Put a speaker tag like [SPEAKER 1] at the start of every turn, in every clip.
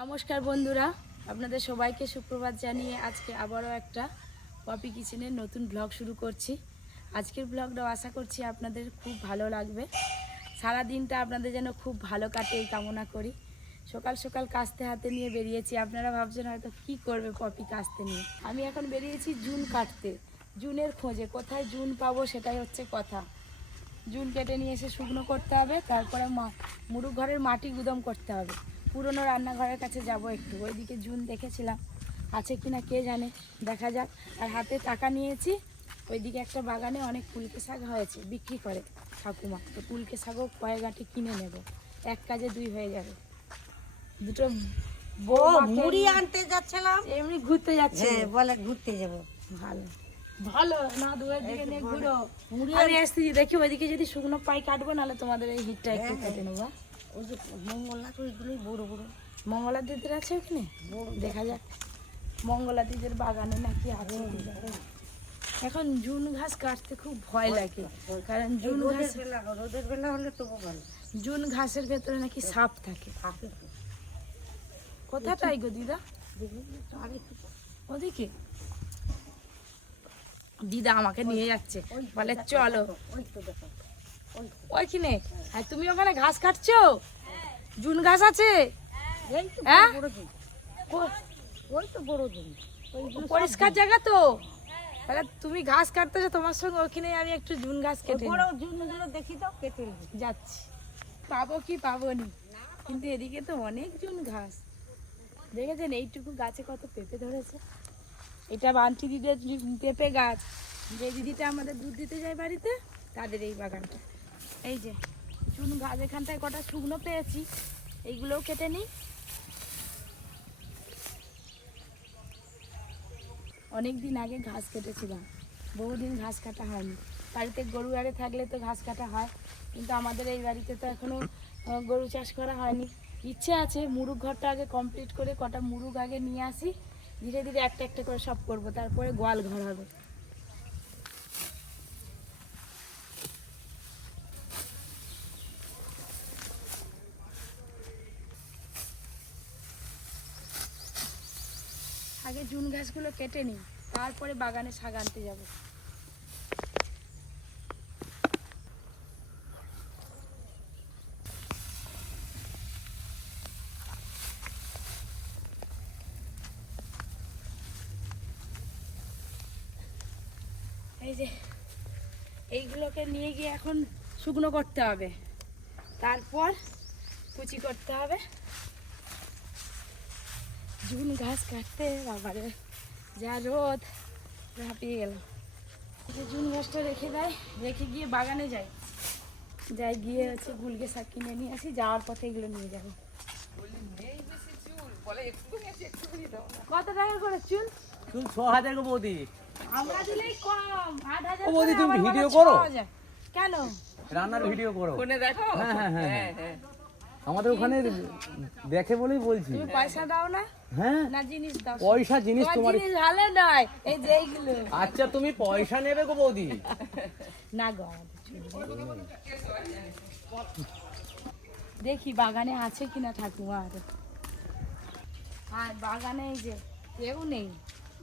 [SPEAKER 1] নমস্কার বন্ধুরা, আপনাদের সবাইকে সুপ্রভাত জানিয়ে আজকে আবারও একটা পপি কিচেনের নতুন ব্লগ শুরু করছি। আজকের ব্লগটাও আশা করছি আপনাদের খুব ভালো লাগবে। সারা দিনটা আপনাদের যেন খুব ভালো কাটে এই কামনা করি। সকাল সকাল কাস্তে হাতে নিয়ে বেরিয়েছি, আপনারা ভাবছেন হয়তো কি করবে পপি কাস্তে নিয়ে। আমি এখন বেরিয়েছি জুন কাটতে। জুনের খোঁজে, কোথায় জুন পাবো সেটাই হচ্ছে কথা। জুন কেটে নিয়ে এসে শুকনো করতে হবে, তারপরে মা- মাটি গুদম করতে হবে। পুরনো রান্নাঘরের কাছে যাব একটু। ওইদিকে জুন দেখেছিলাম। আছে কিনা কে জানে দেখা যাক। আর হাতে টাকা নিয়েছি। ওইদিকে একটা বাগানে অনেক পুলকে শাক হয়েছে বিক্রি করে ঠাকুমা। তো পুলকে শাকও কয়েক গাঁটি কিনে নেব। এক কাজে দুই হয়ে যাবে। দুটো
[SPEAKER 2] মুড়ি আনতে যাচ্ছিলাম?
[SPEAKER 1] এমনি ঘুরতে যাচ্ছে।
[SPEAKER 2] হ্যাঁ বলে ঘুরতে যাব।
[SPEAKER 1] ভালো। ভালো না দূরের দিকে নিয়ে ঘুরো।
[SPEAKER 2] মুড়ি
[SPEAKER 1] আমি আসছি দেখি ওইদিকে যদি শুকনো পাই কাটবো নাহলে তোমাদের এই হিটটা একটু
[SPEAKER 2] হ্যাঁ,
[SPEAKER 1] কেটে নেব।
[SPEAKER 2] ওই যে মঙ্গলনাথ ওইগুলোই বড় বড়।
[SPEAKER 1] মঙ্গলা দিদির আছে ওখানে? দেখা যাক। মঙ্গলা দিদির বাগানে নাকি আছে। এখন জুন ঘাস কাটতে খুব ভয় লাগে। কারণ জুন ঘাস
[SPEAKER 2] রোদের বেলা হলে তবু ভালো।
[SPEAKER 1] জুন ঘাসের ভেতরে নাকি সাপ থাকে।
[SPEAKER 2] তো।
[SPEAKER 1] কোথাটাই গো দিদা? ওদিকে? দিদা আমাকে নিয়ে যাচ্ছে। বলে চলো।
[SPEAKER 2] ওই তো দেখো। তো
[SPEAKER 1] ওইখানে আর তুমি ওখানে ঘাস কাটছো জুন ঘাস আছে? হ্যাঁ? কো-
[SPEAKER 2] ওই তো বড় জমি।
[SPEAKER 1] পরিষ্কার জায়গা তো? তাহলে তুমি ঘাস কাটতেছো তোমার সঙ্গে ওখানে আমি একটু জুন ঘাস কেটে
[SPEAKER 2] বড়। দেখি তো কেটে
[SPEAKER 1] যাচ্ছি। পাবো কি পাবো নি? কিন্তু এদিকে তো অনেক জুন ঘাস। দেখেছেন এইটুকু গাছে কত পেঁপে ধরেছে? এটা বান্টি দিদির পেঁপে গাছ। যে দিদিটা আমাদের দুধ দিতে যায় বাড়িতে তাদের এই বাগানটা। এই যে, চুন গাছ এখানটায় কটা শুকনো পেয়েছি, এইগুলোও কেটে নিই। অনেক দিন আগে ঘাস কেটেছিলাম, বহুদিন ঘাস কাটা হয়নি। বাড়িতে গরু আড়ে থাকলে তো ঘাস কাটা হয়, কিন্তু আমাদের এই বাড়িতে তো এখনও গরু চাষ করা হয়নি। ইচ্ছে আছে মুরুগ ঘরটা আগে কমপ্লিট করে কটা মুরুগ আগে নিয়ে আসি, ধীরে ধীরে একটা একটা করে সব করব, তারপরে গোয়াল ঘর হবে। আগে জুন ঘাসগুলো কেটে নিই, তারপরে বাগানে শাক আনতে যাব। এই যে, এইগুলোকে নিয়ে গিয়ে এখন শুকনো করতে হবে। তারপর কুচি করতে হবে। জুন ঘাস কাটতে বাবারে যা রোদ হাঁপিয়ে গেল যে জুন ঘাসটা রেখে দেয় রেখে গিয়ে বাগানে যাই যাই গিয়ে হচ্ছে গুলকে শাক কিনে নিয়ে আসি যাওয়ার পথে এগুলো নিয়ে যাব। কত টাকা করে চুল?
[SPEAKER 3] তুমি ছ হাজার গো বৌদি।
[SPEAKER 1] আমরা দিলেই কম আট হাজার
[SPEAKER 3] বৌদি, তুমি ভিডিও করো?
[SPEAKER 1] কেন?
[SPEAKER 3] রান্নার ভিডিও করো।
[SPEAKER 4] ফোনে দেখো?
[SPEAKER 3] হ্যাঁ হ্যাঁ। হ্যাঁ হ্যাঁ। আমাদের ওখানে দেখে বলেই বলছি।
[SPEAKER 1] তুমি পয়সা দাও না।
[SPEAKER 3] হ্যাঁ?
[SPEAKER 1] না জিনিস দাও
[SPEAKER 3] পয়সা জিনিস
[SPEAKER 1] তোমার জিনিস ভালো নয় এই যে এইগুলো।
[SPEAKER 3] আচ্ছা তুমি পয়সা নেবে গো বৌদি?
[SPEAKER 1] না গো দেখি বাগানে আছে কিনা ঠাকুমা আর বাগানে এই যে কেউ নেই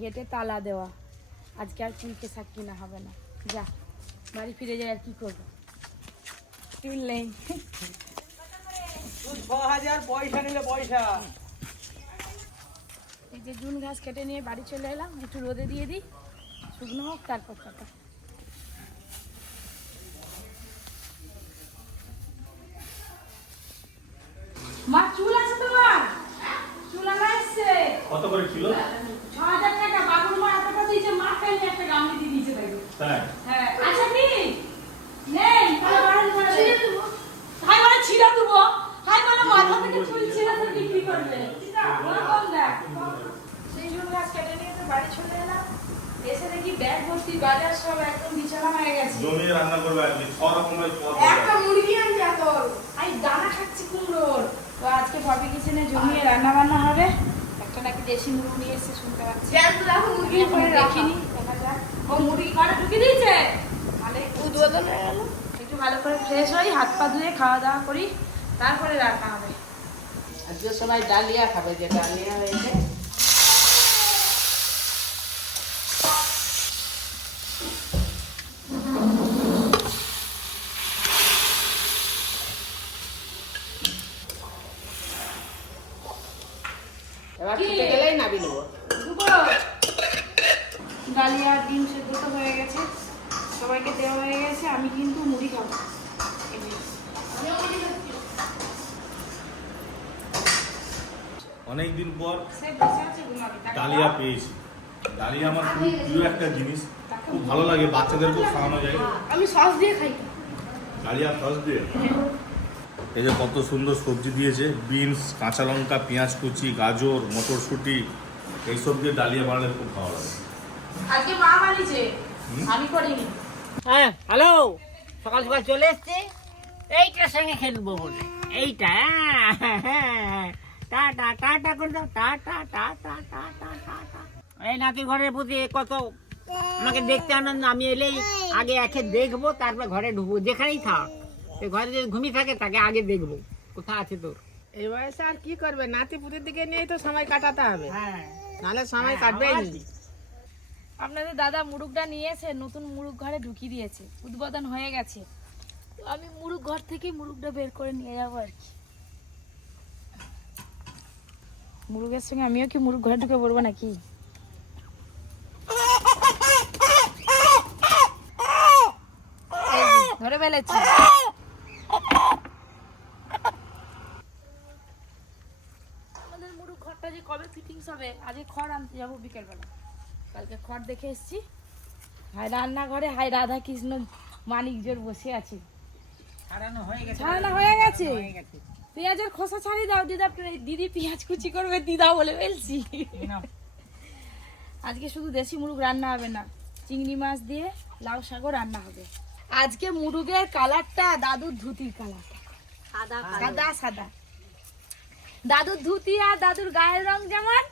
[SPEAKER 1] গেটে তালা দেওয়া। আজকে আর চুলকে শাক কিনা হবে না। যা বাড়ি ফিরে যাই আর কি করব? চুল নেই।
[SPEAKER 3] ছ হাজার পয়সা নিলে পয়সা।
[SPEAKER 1] এই যে জুন ঘাস কেটে নিয়ে বাড়ি চলে এলাম একটু রোদে দিয়ে দিই শুকনো হোক তারপর কাটা। মা চুল আছে তোমার? চুল আনা
[SPEAKER 5] কত করে ছিল
[SPEAKER 1] ছ হাজার টাকা। বাবুর মা এতটা দিয়েছে মা ফেলে একটা গামলি দিয়ে দিয়েছে তাই।
[SPEAKER 5] তাই?
[SPEAKER 1] হ্যাঁ। আচ্ছা কি? নেই। তাহলে বাড়ি করে ছিঁড়ে দেবো। হাই বলে ছিঁড়ে দেবো। হাই বলে মাথা থেকে চুল ছিঁড়ে তো বিক্রি করবে? ওরকম দেখ। কেটে নিয়ে তো বাড়ি চলে এলাম। এসে দেখি ব্যাগ ভর্তি বাজার সব একদম বিছানা হয়ে গেছে।
[SPEAKER 5] জমিয়ে রান্না করবে আজকে ছ রকমের পদ
[SPEAKER 1] একটা মুরগি আনতে এখন আমি দানা খাচ্ছি কুমড়োর। তো আজকে ভাবি কিচেনে জমিয়ে রান্না বান্না হবে। একটা নাকি দেশি মুরগি নিয়ে এসে শুনতে পাচ্ছি। মুরগি এখনও দেখিনি দেখা যাক। ও মুরগি ঘরে ঢুকে দিয়েছে। উদ্বোধন হয়ে গেল। একটু ভালো করে ফ্রেশ হই হাত পা ধুয়ে খাওয়া দাওয়া করি। তারপরে রান্না হবে।
[SPEAKER 4] আজকে সবাই ডালিয়া খাবে যে ডালিয়া হয়েছে এবার ফুটে গেলেই নাবি নেব
[SPEAKER 1] ডালিয়া ডিম সেদ্ধ তো হয়ে গেছে সবাইকে দেওয়া হয়ে গেছে আমি কিন্তু মুড়ি খাব।
[SPEAKER 5] অনেকদিন পর ডালিয়া পেয়েছি। ডালিয়া আমার খুব প্রিয় একটা জিনিস খুব ভালো লাগে বাচ্চাদেরকেও খাওয়ানো যায়।
[SPEAKER 1] আমি সস দিয়ে খাই।
[SPEAKER 5] ডালিয়া সস দিয়ে? এই যে কত সুন্দর সবজি দিয়েছে বিনস কাঁচা লঙ্কা পেঁয়াজ কুচি গাজর মটরশুঁটি এইসব দিয়ে ডালিয়া বানালে খুব ভালো লাগে।
[SPEAKER 1] আজকে মা বানিয়েছে আমি করিনি।
[SPEAKER 2] হ্যাঁ হ্যালো? সকাল সকাল চলে এসছে। এইটার সঙ্গে খেলব বলে। এইটা হ্যাঁ, হ্যাঁ, করে দাও। এই নাতি ঘরের প্রতি কত আমাকে দেখতে আনন্দ। আমি এলেই আগে একে দেখব তারপর ঘরে ঢুকবো। যেখানেই থাক। ঘরে যদি ঘুমিয়ে থাকে তাকে আগে দেখব। কোথা আছে তোর?
[SPEAKER 4] এই বয়সে আর কি করবে? নাতি পুতির দিকে নিয়েই তো সময় কাটাতে হবে।
[SPEAKER 2] হ্যাঁ।
[SPEAKER 4] নাহলে সময় কাটবেই নি।
[SPEAKER 1] আপনাদের দাদা মুরুগটা নিয়ে এসে নতুন মুরুগ ঘরে ঢুকিয়ে দিয়েছে। উদ্বোধন হয়ে গেছে। তো আমি মুরুগ ঘর থেকে মুরুগটা বের করে নিয়ে যাব আর কি। মুরুগের সঙ্গে আমিও কি মুরুগ ঘরে ঢুকে পড়ব নাকি? ধরে ফেলেছি। আমাদের মুরুগ ঘরটা যে কবে ফিটিংস হবে আজকে খড় আনতে যাব বিকেলবেলা। কালকে খড় দেখে এসেছি। হাই রান্নাঘরে হাই রাধা কৃষ্ণ মানিক জোর বসে আছে।
[SPEAKER 2] ছাড়ানো হয়ে গেছে।
[SPEAKER 1] পেঁয়াজের খোসা ছাড়িয়ে দাও দিদা দিদি পেঁয়াজ কুচি করবে দিদা বলে ফেলছি। আজকে শুধু দেশি মুরগ রান্না হবে না চিংড়ি মাছ দিয়ে লাউ শাকও রান্না হবে। আজকে মুরগের কালারটা দাদুর ধুতির কালার। সাদা সাদা। দাদুর ধুতি আর দাদুর গায়ের রং যেমন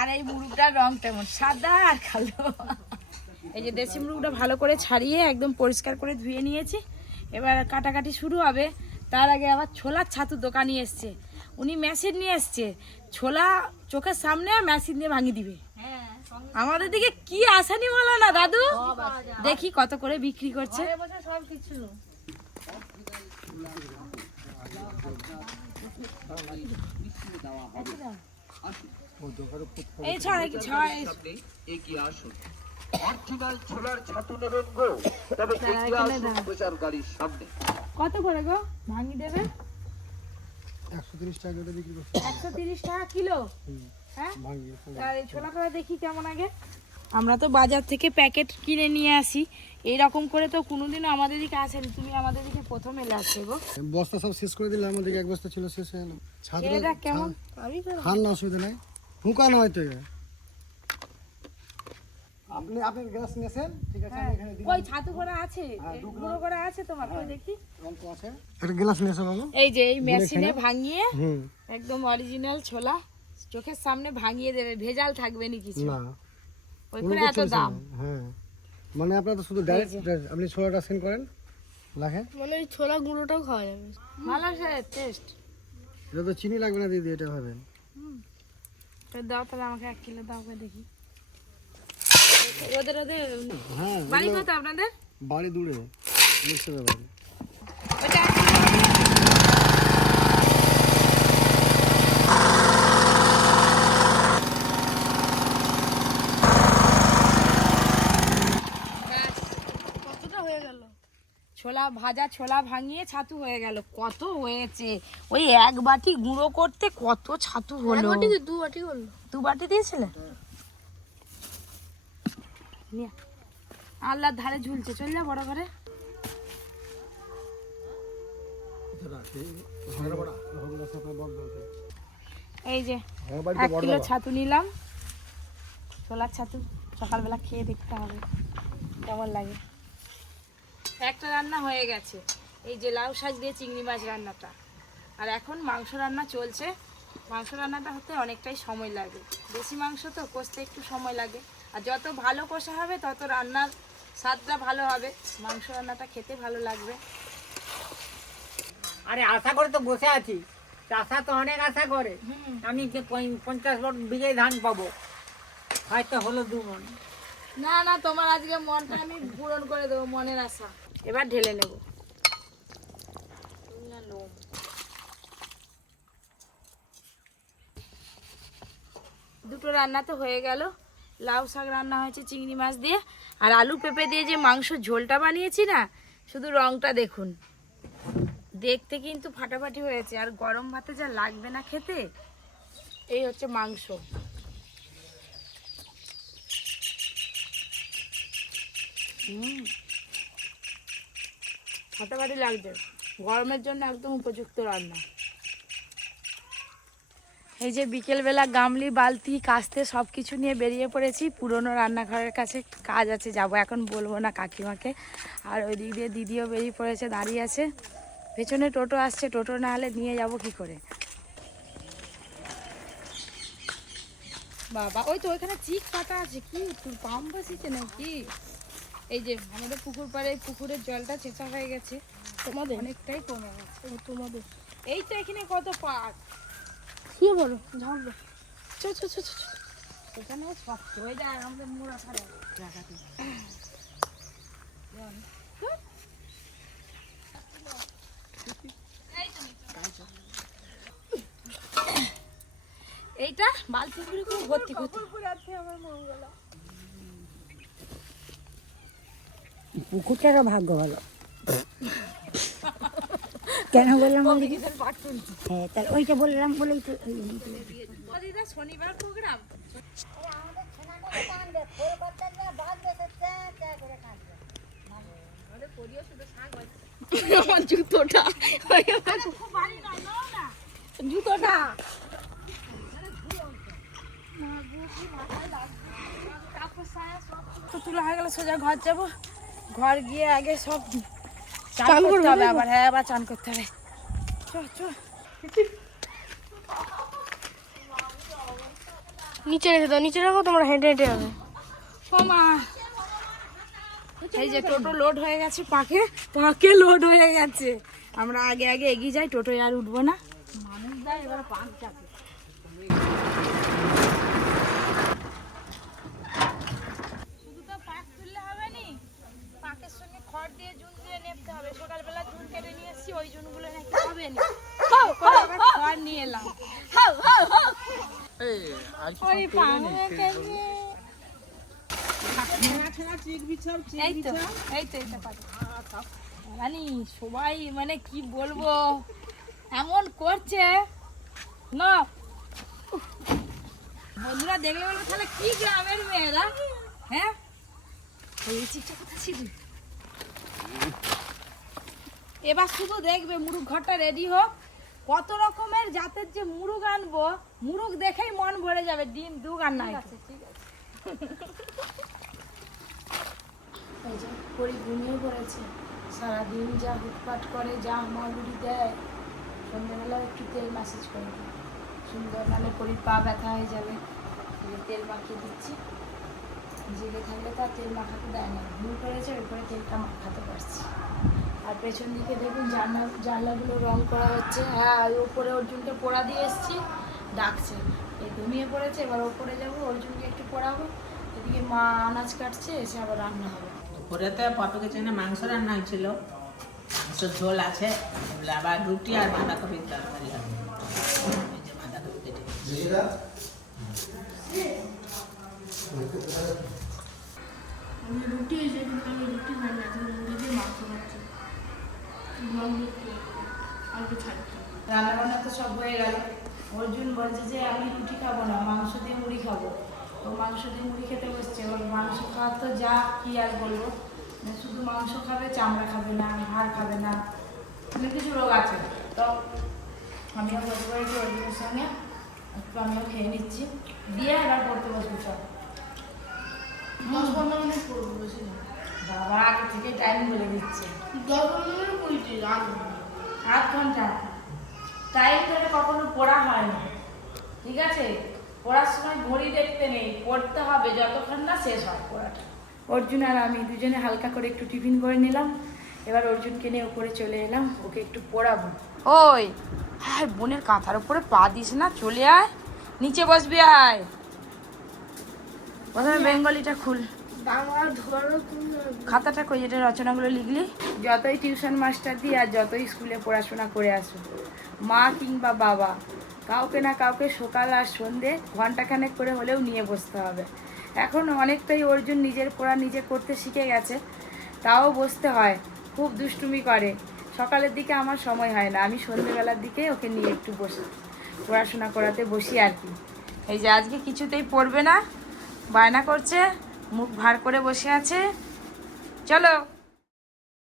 [SPEAKER 1] আর এই মুরগটার রং তেমন সাদা আর কালো। এই যে দেশি মুরগটা ভালো করে ছাড়িয়ে একদম পরিষ্কার করে ধুয়ে নিয়েছি। এবার কাটাকাটি শুরু হবে। তার আগে আবার ছোলার ছাতুর দোকানি এসছে। উনি মেশিন নিয়ে এসছে। ছোলা চোখের সামনে মেশিন দিয়ে ভাঙিয়ে দিবে। আমাদের দিকে কি আসানি বলো না দাদু? দেখি কত করে বিক্রি করছে।
[SPEAKER 2] সব
[SPEAKER 1] কত করে গো? ভাঙি দেবে?
[SPEAKER 3] একশো তিরিশ টাকা বিক্রি করছে
[SPEAKER 1] একশো তিরিশ টাকা কিলো হ্যাঁ ছোলাটা দেখি কেমন আগে। আমরা তো বাজার থেকে প্যাকেট কিনে নিয়ে আসি। এই রকম করে তো কোনোদিনও আমাদের দিকে আসেনি। তুমি আমাদের দিকে প্রথম এলে আসছে গো।
[SPEAKER 3] বস্তা সব শেষ করে দিলাম আমাদেরকে এক বস্তা ছিল শেষ হয়ে গেল। ছাদ
[SPEAKER 1] কেমন? আমি
[SPEAKER 3] খান অসুবিধা নাই। হুকানো হয়তো। আপনি আপনি গ্যাস নিয়েছেন? ঠিক আছে আমি এখানে
[SPEAKER 1] ওই ছাতু করা আছে? গুঁড়ো করা আছে তোমার? কই দেখি।
[SPEAKER 3] অল্প আছে। একটা গ্লাস বাবু।
[SPEAKER 1] এই যে এই মেশিনে ভাঙিয়ে একদম অরিজিনাল ছোলা চোখের সামনে ভাঙিয়ে দেবে ভেজাল থাকবে না কিছু।
[SPEAKER 3] না।
[SPEAKER 1] ওই করে এত দাম।
[SPEAKER 3] হ্যাঁ। মানে আপনার তো শুধু ডাইরেক্ট আপনি ছোলাটা সেন্ড করেন লাখে
[SPEAKER 1] মানে ওই ছোলা গুঁড়োটাও খাওয়া যাবে। ভালো সে টেস্ট
[SPEAKER 3] এটা তো চিনি লাগবে না দিদি এটা ভাবেন।
[SPEAKER 1] দাও তাহলে আমাকে এক কিলো দাও দেখি। ওদের ওদের
[SPEAKER 3] হ্যাঁ
[SPEAKER 1] বাড়ি কত আপনাদের?
[SPEAKER 3] বাড়ি দূরে পারবেন
[SPEAKER 1] ওটা এক কিলো ছোলা ভাজা ছোলা ভাঙিয়ে ছাতু হয়ে গেল। কত হয়েছে? ওই এক বাটি গুঁড়ো করতে কত ছাতু হলো? দু বাটি হলো। দু বাটি দিয়েছিলে? নিয়ে। আল্লাহর ধারে ঝুলছে। চল যা বড় করে এই যে এক কিলো ছাতু নিলাম। ছোলার ছাতু সকালবেলা খেয়ে দেখতে হবে। কেমন লাগে? একটা রান্না হয়ে গেছে। এই যে লাউ শাক দিয়ে চিংড়ি মাছ রান্নাটা। আর এখন মাংস রান্না চলছে। মাংস রান্নাটা হতে অনেকটাই সময় লাগে। বেশি মাংস তো কষতে একটু সময় লাগে। আর যত ভালো কষা হবে তত রান্নার স্বাদটা ভালো হবে। মাংস রান্নাটা খেতে ভালো লাগবে।
[SPEAKER 2] আরে আশা করে তো বসে আছি। চাষা তো অনেক আশা করে। আমি পঞ্চাশ বট বিঘে ধান পাবো। হয়তো হলো দু মন।
[SPEAKER 1] না না তোমার আজকে মনটা আমি পূরণ করে দেবো মনের আশা। এবার ঢেলে নেব। দুটো রান্না তো হয়ে গেল। লাউ শাক রান্না হয়েছে চিংড়ি মাছ দিয়ে। আর আলু পেঁপে দিয়ে যে মাংস ঝোলটা বানিয়েছি না, শুধু রংটা দেখুন। দেখতে কিন্তু ফাটাফাটি হয়েছে। আর গরম ভাতে যা লাগবে না খেতে, এই হচ্ছে মাংস। হুম। ফাটাফাটি লাগছে গরমের জন্য একদম উপযুক্ত রান্না। এই যে বিকেলবেলা গামলি, বালতি, কাস্তে সব কিছু নিয়ে বেরিয়ে পড়েছি। পুরনো রান্নাঘরের কাছে কাজ আছে, যাব এখন বলব না কাকিমাকে। আর ওই দিক দিয়ে দিদিও বেরিয়ে পড়েছে, দাঁড়িয়ে আছে। পেছনে টোটো আসছে, টোটো না হলে নিয়ে যাব কি করে? বাবা, ওই তো ওইখানে চিক পাতা আছে, কি তোর পাম বসিছে নাকি? এই যে আমাদের পুকুর পাড়ে পুকুরের জলটা চেঁচা হয়ে গেছে। তোমাদের? অনেকটাই কমে গেছে। ও তোমাদের। এই তো এখানে কত পাক কি বলো ঝাড়বো চো চো চো চো। এখানে শক্ত হয়ে যায় আমাদের মোড়া ছাড়া জায়গাতে। এইটা বালতি করে ভর্তি করতে।
[SPEAKER 6] পুকুরটারও ভাগ্য ভালো। কেন বললাম হ্যাঁ তাহলে ওইটা বললাম বলেই তো ওই জন্য তো।
[SPEAKER 1] দিদা শনিবার প্রোগ্রাম জুতোটা। জুতোটা। তো তুলা হয়ে গেল সোজা ঘর যাব। ঘর গিয়ে আগে সব চান করতে হবে আবার হ্যাঁ আবার চান করতে হবে। চ চ
[SPEAKER 7] নিচে রেখে দাও নিচে রাখো তোমরা হেঁটে হেঁটে হবে
[SPEAKER 1] ওমা এই যে টোটো লোড হয়ে গেছে পাকে পাকে লোড হয়ে গেছে। আমরা আগে আগে এগিয়ে যাই টোটোয় আর উঠবো না। মানুষ দেয় এবার পাক চাপে শুধু তো পাক তুললে হবে নি পাকের সঙ্গে খড় দিয়ে জুন দিয়ে নেপতে হবে সকালবেলা জুন কেটে নিয়ে এসেছি ওই জুনগুলো নাকি হবে নি। নিয়ে এলাম। ওই সবাই মানে কি বলব? এমন করছে। না। বন্ধুরা দেখলে বলব তাহলে কি গ্রামের মেয়েরা? হ্যাঁ? এই চিপটা কোথায় ছিল এবার শুধু দেখবে মুরুগ ঘরটা রেডি হোক। কত রকমের জাতের যে মুরুগ আনব মুরুগ দেখেই মন ভরে যাবে ডিম দুগ আর নাই ঠিক আছে। এই যে পরি ঘুমিয়ে পড়েছে। সারাদিন যা হুটপাট করে যা হামাগুড়ি দেয় সন্ধ্যেবেলা একটু তেল ম্যাসেজ করে দিই। সুন্দর নাহলে পরির পা ব্যথা হয়ে যাবে তেল মাখিয়ে দিচ্ছি। জেগে থাকলে তার তেল মাখাতে দেয় না। ঘুম করেছে ওপরে তেলটা মাখাতে পারছি। আর পেছন দিকে দেখুন জানলা জানলাগুলো রং করা হচ্ছে। হ্যাঁ ওপরে অর্জুনকে পোড়া দিয়ে এসছি। ডাকছে। এই ঘুমিয়ে পড়েছে এবার ওপরে যাব অর্জুনকে একটু পড়াবো। এদিকে মা আনাজ কাটছে এসে আবার রান্না হবে।
[SPEAKER 8] দুপুরেতে পপি কিচেনে মাংস রান্না হয়েছিল। মাংসের ঝোল আছে আবার রুটি আর বাঁধাকপির তরকারি হবে। বাঁধাকপি কেটে
[SPEAKER 7] আমি রুটি রুটি খাই না দিয়ে মাংস খাচ্ছি। গরম রুটি অল্প ছাড়ছি
[SPEAKER 1] রান্না বান্না তো সব হয়ে গেল। অর্জুন বলছে যে আমি রুটি খাব না মাংস দিয়ে মুড়ি খাব। তো মাংস দিয়ে মুড়ি খেতে বসছে। এবার মাংস খাওয়ার তো যা কি আর বলব? মানে শুধু মাংস খাবে চামড়া খাবে না হাড় খাবে না। অনেক কিছু রোগ আছে। তো আমিও বসে পড়েছি অর্জুনের সঙ্গে। একটু আমিও খেয়ে নিচ্ছি। দিয়ে এবার পড়তে বসবো চল।
[SPEAKER 7] দশ পনেরো মিনিট বেশি
[SPEAKER 1] বাবা আগে থেকে টাইম বলে দিচ্ছে।
[SPEAKER 7] দশ পনেরো রাত
[SPEAKER 1] আধ ঘণ্টা। টাইম ধরে কখনো পড়া হয় না ঠিক আছে? পড়ার সময় ঘড়ি দেখতে নেই। পড়তে হবে। যতক্ষণ না শেষ হয় পড়াটা। অর্জুন আর আমি দুজনে হালকা করে একটু টিফিন করে নিলাম। এবার অর্জুনকে নিয়ে ওপরে চলে এলাম। ওকে একটু পড়াবো। ওই হ্যাঁ বোনের কাঁথার উপরে পা দিস না। চলে আয়। নিচে বসবি আয়। প্রথমে বেঙ্গলিটা খুল। খাতাটা কই? যেটা রচনাগুলো লিখলি? যতই টিউশন মাস্টার দিই আর যতই স্কুলে পড়াশোনা করে আসো মা কিংবা বাবা কাউকে না কাউকে সকাল আর সন্ধে ঘন্টাখানেক করে হলেও নিয়ে বসতে হবে। এখন অনেকটাই অর্জুন নিজের পড়া নিজে করতে শিখে গেছে তাও বসতে হয় খুব দুষ্টুমি করে। সকালের দিকে আমার সময় হয় না আমি সন্ধেবেলার দিকে ওকে নিয়ে একটু বসে পড়াশোনা করাতে বসি আর কি। এই যে আজকে কিছুতেই পড়বে না বায়না করছে মুখ ভার করে বসে আছে। চলো।